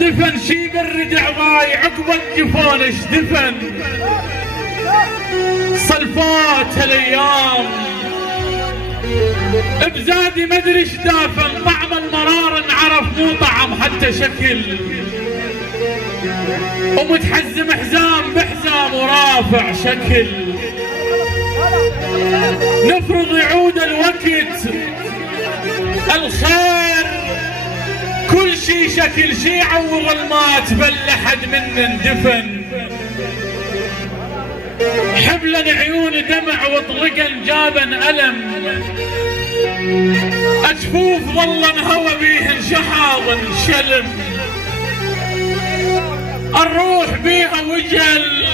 دفن شي برد عضاي عقب الجفون اش دفن صلفات هالايام بزادي مدري اش دافن طعم المرار انعرف مو طعم حتى شكل ومتحزم حزام بحزام ورافع شكل نفرض يعود الوقت الخير كل شي شكل شي يعوض المات بل لحد منا اندفن حبلا عيون دمع وطرقا جابا ألم أجفوف ظلا هوى بيهن شحاض شلم الروح بيها وجل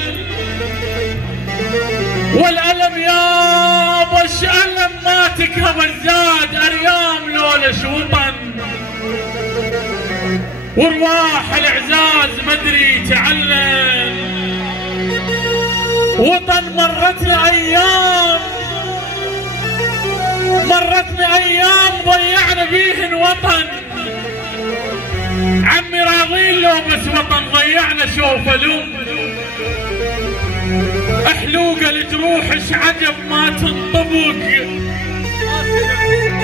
والألم يا بش ألم ما تكهب الزاد أريام لولش وطن ورواح الإعزاز مدري تعلم وطن مرتنا أيام ضيعنا بيهن وطن عمي راضين لو بس وطن ضيعنا شوف لوم احلوقه الجروح عجب ما تنطبق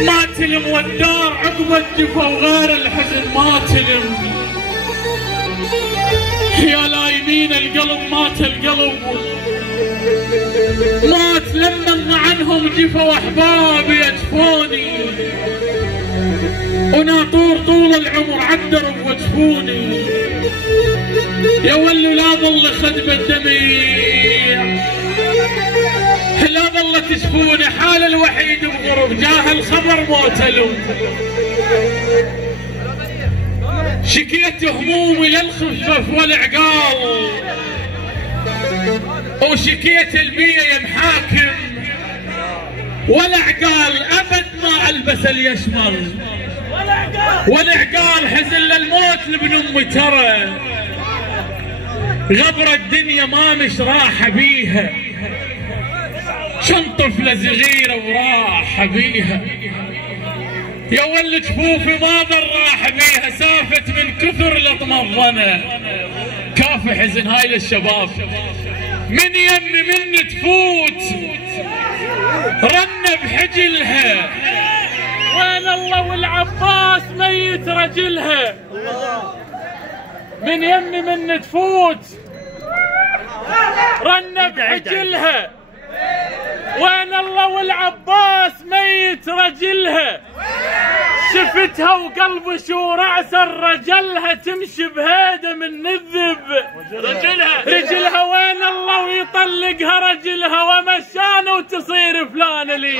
ما تلم والدار عقب الجفا وغير الحزن ما تلم يا لايمين القلب مات القلب مات لما عنهم جفا واحبابي يجفوني وناطور طول العمر عدروا وجفوني يا ولو لا ظل خدمة الدميع لا ظل تشفوني حال الوحيد بغرب جاه الخبر موتلو شكيت همومي للخفف والعقال وشكيت البية يا محاكم والعقال ابد ما البس اليشمر والعقال حزن للموت لابن امي ترى غبر الدنيا ما مش راحة بيها شن طفلة صغيرة وراحة بيها يا ولد جفوفي ما ضل راحة بيها سافت من كثر الاطمضنة كافي حزن هاي للشباب من يمي من تفوت رن بحجلها وين الله والعباس ميت رجلها من يمي من تفوت رن بحجلها وين الله والعباس ميت رجلها شفتها وقلبش ورعس رجلها تمشي بهيده من نذب رجلها وين الله ويطلقها رجلها ومشانه وتصير فلانه لي